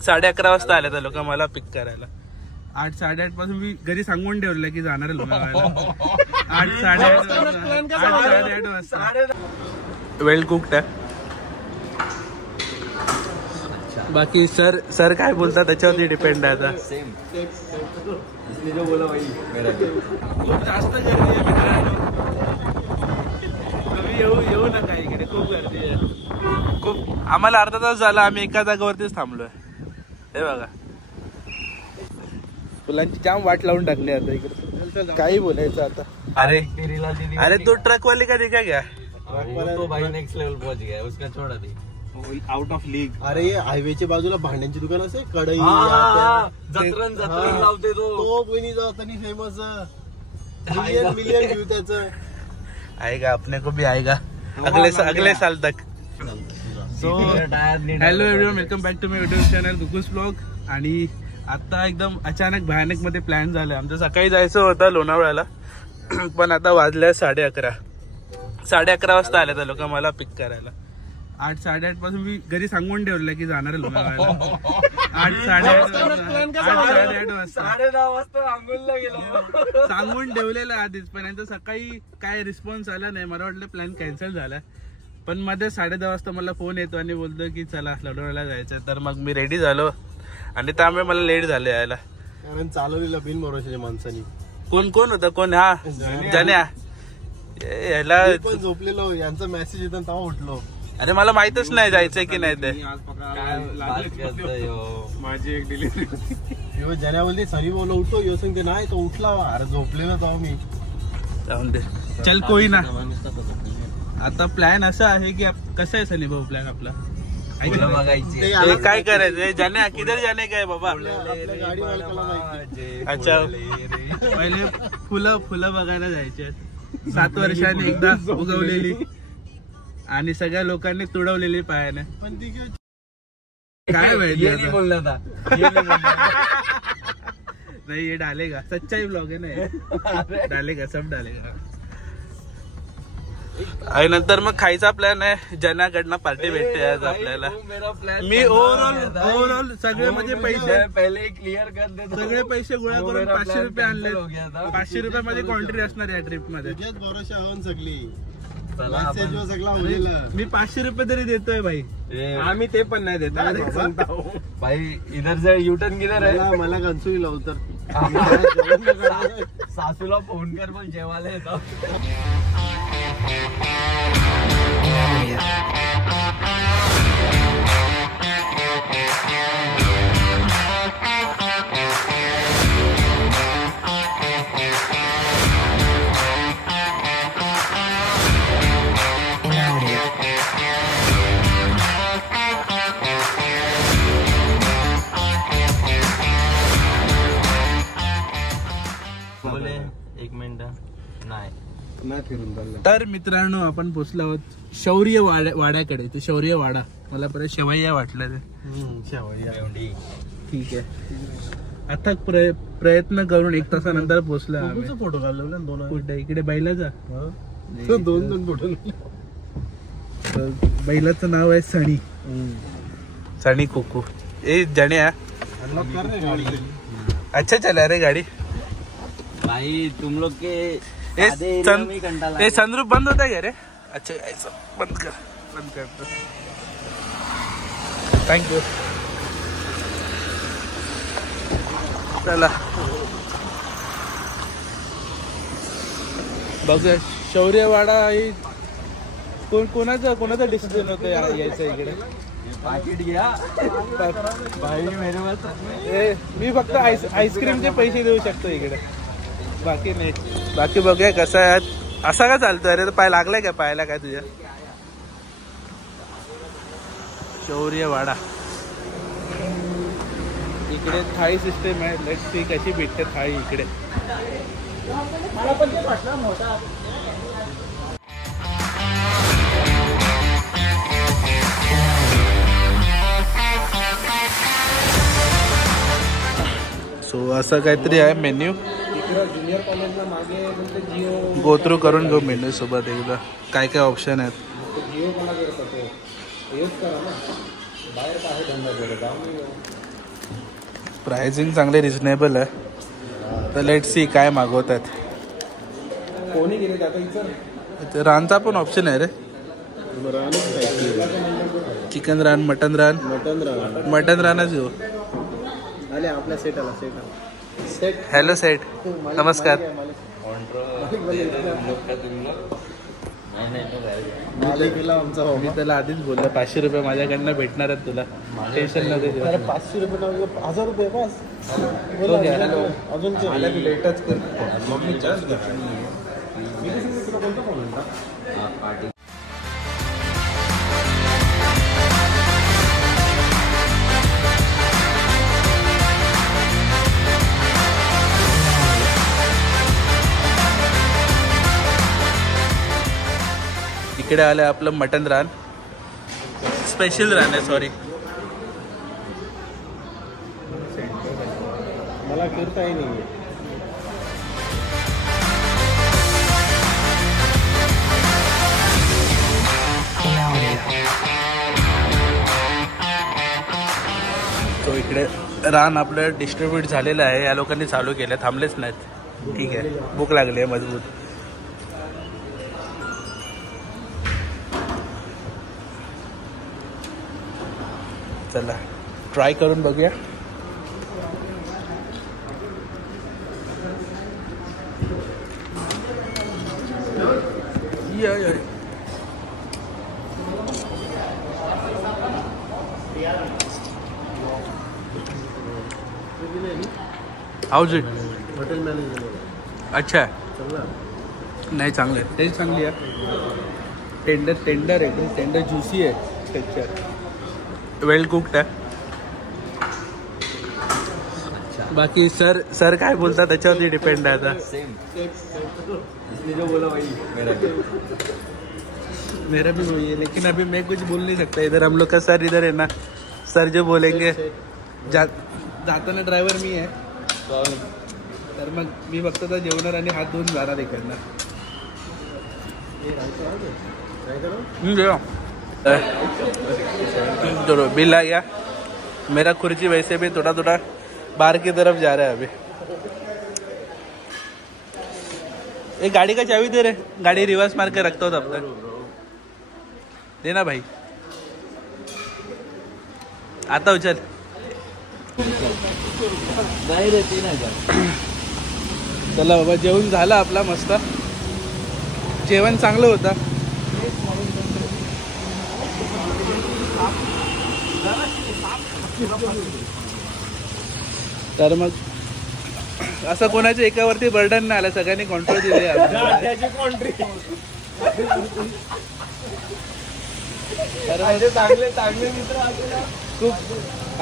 11:30 वाजता आले तर लोक मला पिक करायला. 8, 8:30 पासून मी घरी सांगून ठेवलं की जाणार आहे लोणावळ्याला. 8, 8:30 वाजता. वेल कुक्ड आहे. बाकी सर काय बोलतात त्याच्यावरती डिपेंड आहे आता. खूप जास्त गर्दी आहे मित्रांनो. तुम्ही येऊ नका इकडे, खूप गर्दी आहे. खूप आम्हाला अर्धा तास झाला आम्ही एका जागेवरतीच थांबलोय. हे बघा फुलांची जाम वाट लावून टाकली आता इकडे. काही बोलायचं आता. अरे तो ट्रक वाले का दिखा क्या? तो भाई नेक्स्ट लेवल पहुंच गया, उसका छोड़ा दी. Out of league. अरे हायवेच्या बाजूला भांड्यांची दुकान असे कढई जत्रण लावते तो कोणी जातानी फेमस. मिलियन व्ह्यू त्याचं आएगा, अपने को भी आएगा अगले साल तक. So hello everyone, welcome back to my YouTube channel गुगूस ब्लॉग. आणि आता एकदम अचानक भयानक मध्ये प्लॅन झालाय आमचं. सकाळी जायचं होतं लोणावळ्याला पण आता वाजल्या 11:30. 11:30 वाजता आले तर लोक मला पिक करायला. 8, 8:30 पासून मी घरी सांगून ठेवलं की जाणार आहे लोणावळ्याला. 8, 8:30 वाजता. 10:30 वाजता आंघोळला गेलो. सांगून ठेवलेलं आधीच, पण यांचा सकाळी काय रिस्पॉन्स आला नाही. मला वाटलं प्लॅन कॅन्सल झाला, पण मध्ये 10:30 वाजता मला फोन येतो आणि बोलतो की चला लोणावळ्याला जायचं. तर मग मी रेडी झालो आणि त्यामुळे मला लेट झालं यायला. कारण चालवलेलं बिनभरोशाच्या माणसानी. कोण होतं? कोण? हा जाण्या. याला पण झोपलेलो, यांचा मेसेज येतात तेव्हा उठलो. अरे मला माहितच नाही जायचंय की नाही ते. माझी एक डिलिव्हरी होती. ज्याला बोलते सनी बोल उठतो, यो सांगते नाही तो उठला. अरे झोपलेलो तेव्हा मी. जाऊन दे, चल कोई ना. आता प्लॅन असा आहे की कसं आहे सनी भाऊ प्लॅन आपला? काय करायचं? जाणे किधर जाणे काय बाबा? अच्छा, पहिले फुलं बघायला जायचे. 7 वर्षांनी एकदा उगवलेली आणि सगळ्या लोकांनी तुडवलेली पायाने. काय माहिती बोलला था नाही, ये डालेगा. सच्चाई ब्लॉग आहे ना, डालेगा, सब डालेगा. आणि नंतर मग खायचा प्लॅन आहे. जनाकडनं पार्टी भेटते आज आपल्याला. मी ओव्हरऑल सगळे म्हणजे पैसे पहिले क्लिअर कर देतो. सगळे पैसे गोळा करून 500 रुपये आणले. 500 रुपये माझी कॉन्ट्री असणार या ट्रिप मध्ये. मी 500 रुपये तरी देतोय भाई. आम्ही ते पण नाही देत भाई. इधर से यूटर्न किधर आहे? मला कन्सुली लावू तर सासूला फोन कर पण जेवायला येतो. तर मित्रांनो, आपण पोचलो आहोत शौर्य वाड्याकडे. ते शौर्य वाडा मला परत शेवय्या वाटलं ते. ठीक आहे, अथक प्रयत्न करून 1 तासानंतर पोचलो आम्ही. फोटो काढला दोन. कुठे? इकडे बैलाचा. दोन फोटो. बैलाचं नाव आहे सणी. सणी कुकू. ए जण्या, अच्छा चला रे गाडी. भाई तुम लोग के सनरूफ बंद होता है रे? अच्छा बंद कर. थँक्यू. चला बघूया शौर्यवाडा. कोणाचा डिसिजन होतं यायचं इकडे? पाकिट घ्या भाई मेरे पास. मी फक्त आईस्क्रीमचे पैसे देऊ शकतो इकडे, बाकी नाही. बाकी बघूया कसं आहे. असा का चालतोय? अरे पाय लागलाय का पायाला? काय तुझ्या? शौर्यवाडा इकडे थाळी सिस्टम आहे. लेट्स सी कशी भेटते थाळी इकडे. सो असं काहीतरी आहे मेन्यू. ज्युनियर कॉलेजला मागे गो थ्रू करून घेऊ मेन्यू सोबत एकदा. काय काय ऑप्शन आहेत. जिओ कोणाकडे यूज करा ना. प्राइसिंग चांगले रिजनेबल आहे. तर लेट सी काय मागवतात. कोणी गेले आता इथं रानचा पण ऑप्शन आहे रे. चिकन रान, मटन रान. मटन रानच घेऊ. आले आपला सेट आला सेट. हॅलो सेट, नमस्कार. मी त्याला आधीच बोललो 500 रुपये माझ्याकडनं भेटणार आहेत तुला. टेन्शन नको घेऊ. 500 रुपये 1000 रुपये बस. अजून लेटच कर. इकडे आलं आपलं मटन रान. स्पेशल रान आहे. सॉरी, मला करता नाही. तो इकडे रान आपलं डिस्ट्रीब्यूट झालेलं आहे. या लोकांनी चालू केलं, थांबलेच नाहीत. ठीक आहे, भूक लागली आहे मजबूत. चला ट्राय करून बघूया. House it? Hotel manager. अच्छा, नाही चांगलं आहे. टेस्ट चांगली आहे. टेंडर आहे, टेंडर ज्युसी आहे. टेक्स्चर वेल कुक्ड आहे. बाकी सर काय बोलतात त्याच्यावरती डिपेंड आहे आता. मेरा भी वही है, लेकिन अभी मैं कुछ बोल नहीं सकता. इधर हम लोग का सर इधर है ना. सर जो बोलेंगे. जाताना ड्रायव्हर मी आहे, तर मग मी फक्त तर जेवणार आणि हात धुवून जाणार इकडनं. चलो बिल आ गया. मेरा खुर्ची वैसे भी थोड़ा बाहर की तरफ जा रहा है अभी. एक गाड़ी का चाबी दे रहे. गाड़ी रिवर्स मार के रखता हो तब तक. देना भाई. आता उचल. चला बाबा, जेवण झालं आपला मस्त. जेवण चांगलं होतं. तर मग असं कोणाच्या एकावरती बर्डन नाही आलं. सगळ्यांनी कॉन्ट्रोल दिले. चांगले मित्र खूप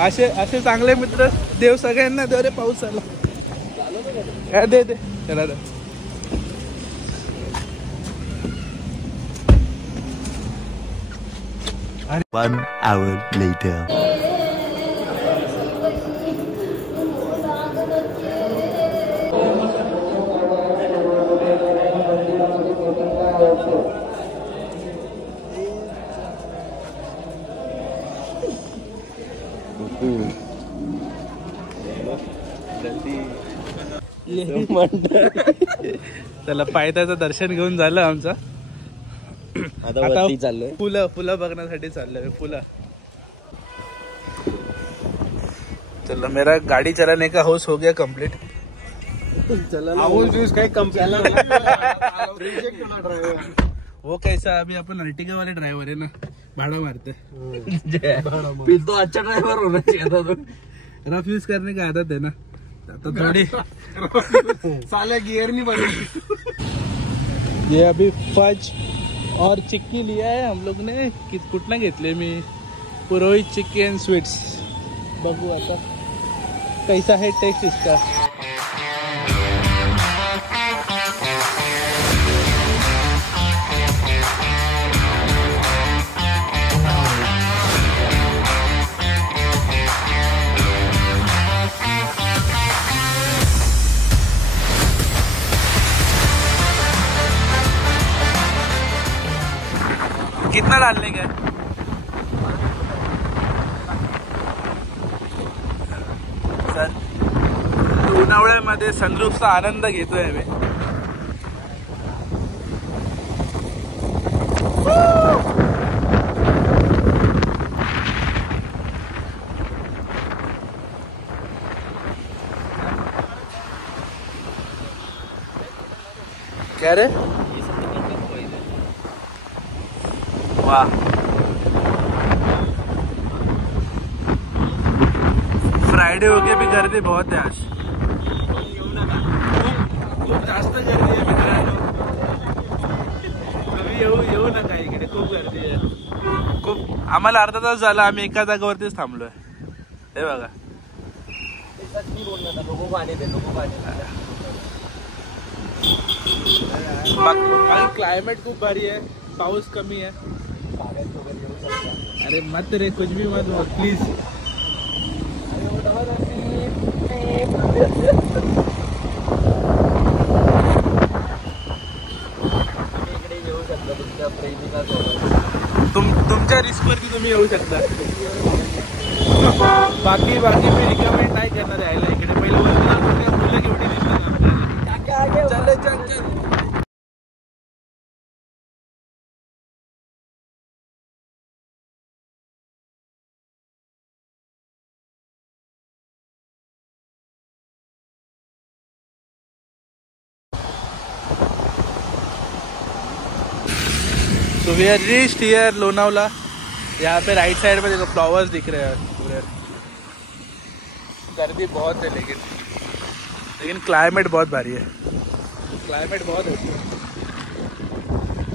असे चांगले मित्र देव सगळ्यांना देव रे. पाऊस आला. काय दे चला. 1 hour later. चला, पायथ्याचं दर्शन घेऊन झालं आमचं. आता चाललोय फुलं बघण्यासाठी चाललोय. फुलं. चलो, मेरा गाड़ी चलाने का होश हो गया कंप्लीट. वो कैसा, अभी अपन अर्टिगा वाले ड्राइवर है ना, भाड़ा मारते. फिर तो अच्छा ड्राइवर होना चाहिए था. तो रफ यूज करने का आदत है ना. तो थोड़ी साला गियर नहीं बने. ये अभी फज और चिक्की लिया है हम लोग ने. कुठनं घेतले मी? पुरोहित चिक्की एंड स्वीट्स. बघू आता कैसा है टेस्ट इसका. कितना डालने का? लोणावळ्यामध्ये सनरूफचा आनंद घेतोय मी. क्या रे? वाह, फ्राइडे हो गया भी गर्दी बहुत है आज. खूप जास्त गर्दी आहे मित्रांनो. तुम्ही येऊ नका इकडे, खूप गर्दी आहे. खूप. आम्हाला अर्धा तास झाला, आम्ही एका जागेवरतीच थांबलोय. हे बघा, क्लायमेट खूप भारी आहे, पाऊस कमी आहे. अरे मत रे, कुछ भी मत बोल प्लीज. तुमच्या रिस्क वरती तुम्ही येऊ शकता. बाकी मी रिकमेंड नाही करणार यायला इकडे. पहिलं मुलं केवढी दिसतात. So we are reached here Lonavala. यहाँ पे राइट साइड में देखो फ्लावर्स दिख रहे हैं पूरे. गर्दी बहुत है लेकिन क्लाइमेट बहुत भारी है. क्लाइमेट बहुत अच्छी है.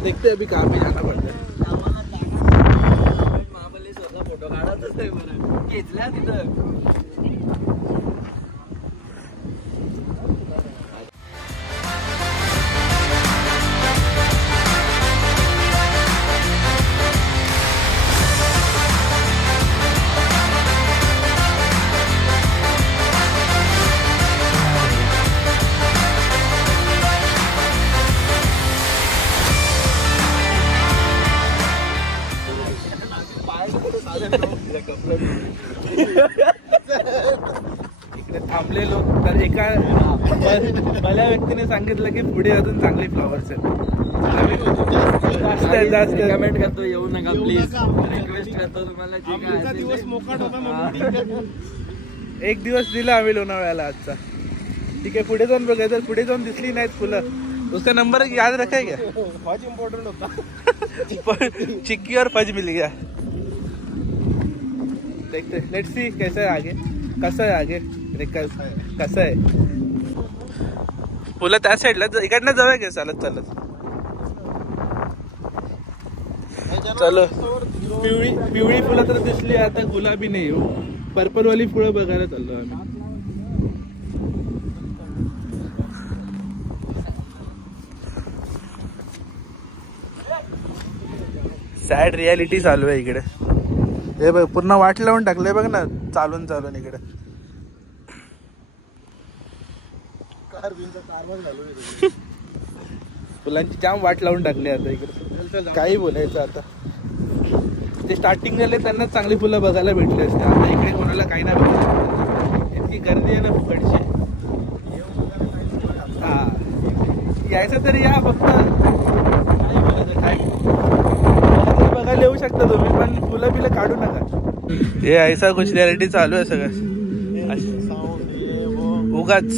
देखते हैं अभी कहाँ पे जाना पड़ता है. फोटो काढा तिथं. इकडे थांबलेलो तर एका भल्या व्यक्तीने सांगितलं की पुढे अजून चांगले फ्लॉवर्स आहेत. जास्त कमेंट करतो, येऊ नका प्लीज, रिक्वेस्ट करतो तुम्हाला. एक दिवस दिला आम्ही लोणावळ्याला आजचा. ठीक आहे, पुढे जाऊन बघायचं. पुढे जाऊन दिसली नाहीत फुलं. उसका नंबर याद रखा है क्या? फज इम्पोर्टेंट होता. चिक्की और फज मिल गया. देखते, लेट्स सी कैसा है आगे. कसं आहे आगे, कसं आहे. फुलं त्या साईडला, इकडनं जाऊया का चालत चालत. चलो. पिवळी फुलं तर दिसली, आता गुलाबी नाही. पर्पल वाली फुलं बघायला चाललो आम्ही. सॅड रियालिटी चालू आहे इकडे. हे बघ, पूर्ण वाट लावून टाकले बघ ना, चालून इकडे. फुलांची जाम वाट लावून टाकली आता इकडे. काही बोलायचं आता. ते स्टार्टिंग झाले त्यांना चांगली फुलं बघायला भेटली असते. आता इकडे कोणाला काही नाही भेटत. इतकी गर्दी आहे ना फुकटची. हा, यायचं तरी या, फक्त काय बघायला येऊ शकता तुम्ही, पण फुलं बिलं काढू नका. हे ऐसा कुछ रियालिटी चालू आहे सगळं उगाच.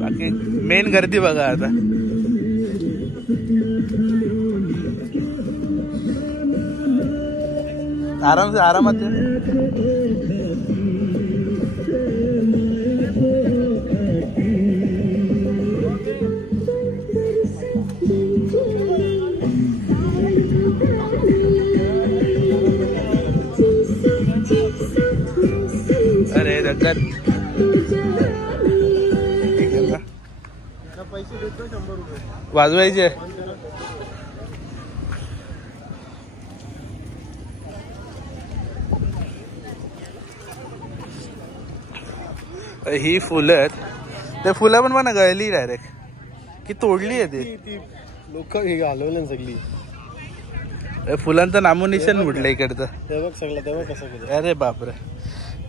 बाकी मेन गर्दी बघा आता. आरामात अरे दगड. पैसे देतो 100 रुपये वाजवायचे. ही फुलं आहेत. ते फुलं पण म्हणा गळली डायरेक्ट की तोडली आहे ती लोक हे घालवलं सगळी. फुलांचं नामोनिशान उडलं इकडचं. ते बघ सगळं, ते बघ कसं. अरे बापरे,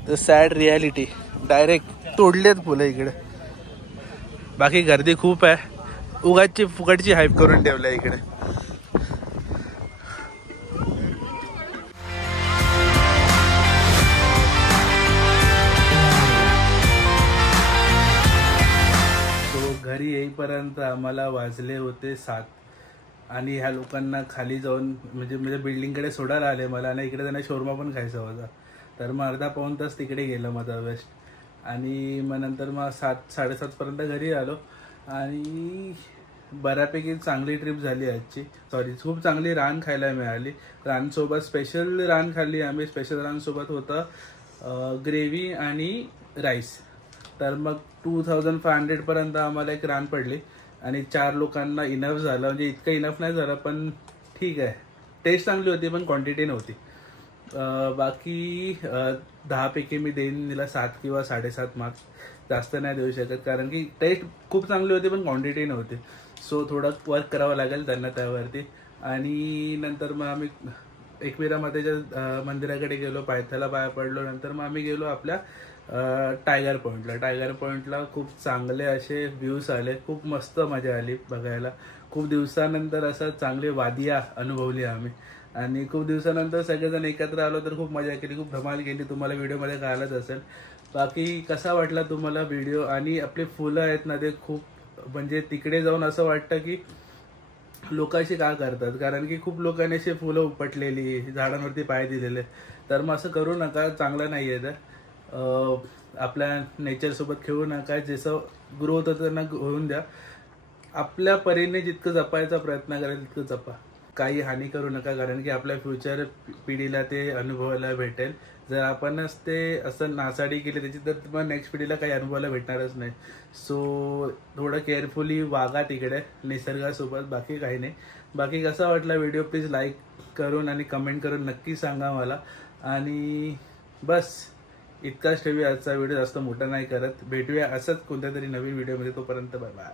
द सॅड रियालिटी, डायरेक्ट तोडलेत फुलं इकडे. बाकी गर्दी खूप आहे, उगाचची फुकटची हाईप करून ठेवलं इकडे. घरी येईपर्यंत आम्हाला वाजले होते 7 आणि ह्या लोकांना खाली जाऊन म्हणजे बिल्डिंगकडे सोडायला आले मला, आणि इकडे त्यांना शोरमा पण खायचा होता. तर मग अर्धा पाऊण तास तिकडे गेलं माझा वेस्ट. आणि मग नंतर मग 7-7:30 पर्यंत घरी आलो. आणि बऱ्यापैकी चांगली ट्रिप झाली आजची. खूप चांगली रान खायला मिळाली. रानसोबत स्पेशल रान खाल्ली आम्ही. स्पेशल रानसोबत होतं ग्रेव्ही आणि राईस. तर मग 2500 पर्यंत आम्हाला एक रान पडली आणि 4 लोकांना इनफ झालं. म्हणजे इतकं इनफ नाही झालं पण ठीक आहे. टेस्ट चांगली होती पण क्वांटिटी नव्हती. बाकी 10 पैकी मी देईन तिला 7 किंवा 7.5 मार्क्स. जास्त नाही देऊ शकत कारण की टेस्ट खूप चांगली होती पण क्वांटिटी नव्हती. सो थोडं वर्क करावं लागेल त्यांना त्यावरती. आणि नंतर मग आम्ही एकविरा मातेच्या मंदिराकडे गेलो, पायथ्याला पाया पडलो. नंतर मग आम्ही गेलो आपल्या टायगर पॉईंटला. टायगर पॉईंटला खूप चांगले असे व्ह्यूज आले. खूप मस्त मजा आली बघायला. खूप दिवसानंतर असं चांगली वादिया अनुभवली आम्ही. आणि खूप दिवसानंतर सगळेजण एकत्र आलो तर खूप मजा केली, खूप धमाल केली. तुम्हाला व्हिडिओमध्ये कळालंच असेल. बाकी कसा वाटला तुम्हाला व्हिडिओ? आणि आपले फुलं आहेत ना ते खूप म्हणजे तिकडे जाऊन असं वाटतं की लोक अशी का करतात, कारण की खूप लोकांनी अशी फुलं उपटलेली, झाडांवरती पाय दिलेले. तर मग असं करू नका, चांगलं नाही आहे. तर आपल्या नेचरसोबत खेळू नका. जसं ग्रोथ होतं त्यांना होऊन द्या. आपल्या परीने जितकं जपायचा प्रयत्न करेल तितकं जपा. काही हानी करू नका कारण की आपल्या फ्युचर पिढीला ते अनुभवायला भेटेल. जर आपणच ते असं नासाडी केली त्याची तर मग नेक्स्ट पिढीला काही अनुभवायला भेटणारच नाही. सो थोडं केअरफुली वागा तिकडे निसर्गासोबत. बाकी काही नाही. बाकी कसा वाटला व्हिडिओ प्लीज लाईक करून आणि कमेंट करून नक्की सांगा मला. आणि बस इतकाच ठेवूया आजचा व्हिडिओ. जास्त मोठा नाही करत. भेटूया असंच कोणत्या तरी नवीन व्हिडिओमध्ये. तोपर्यंत बाय बाय.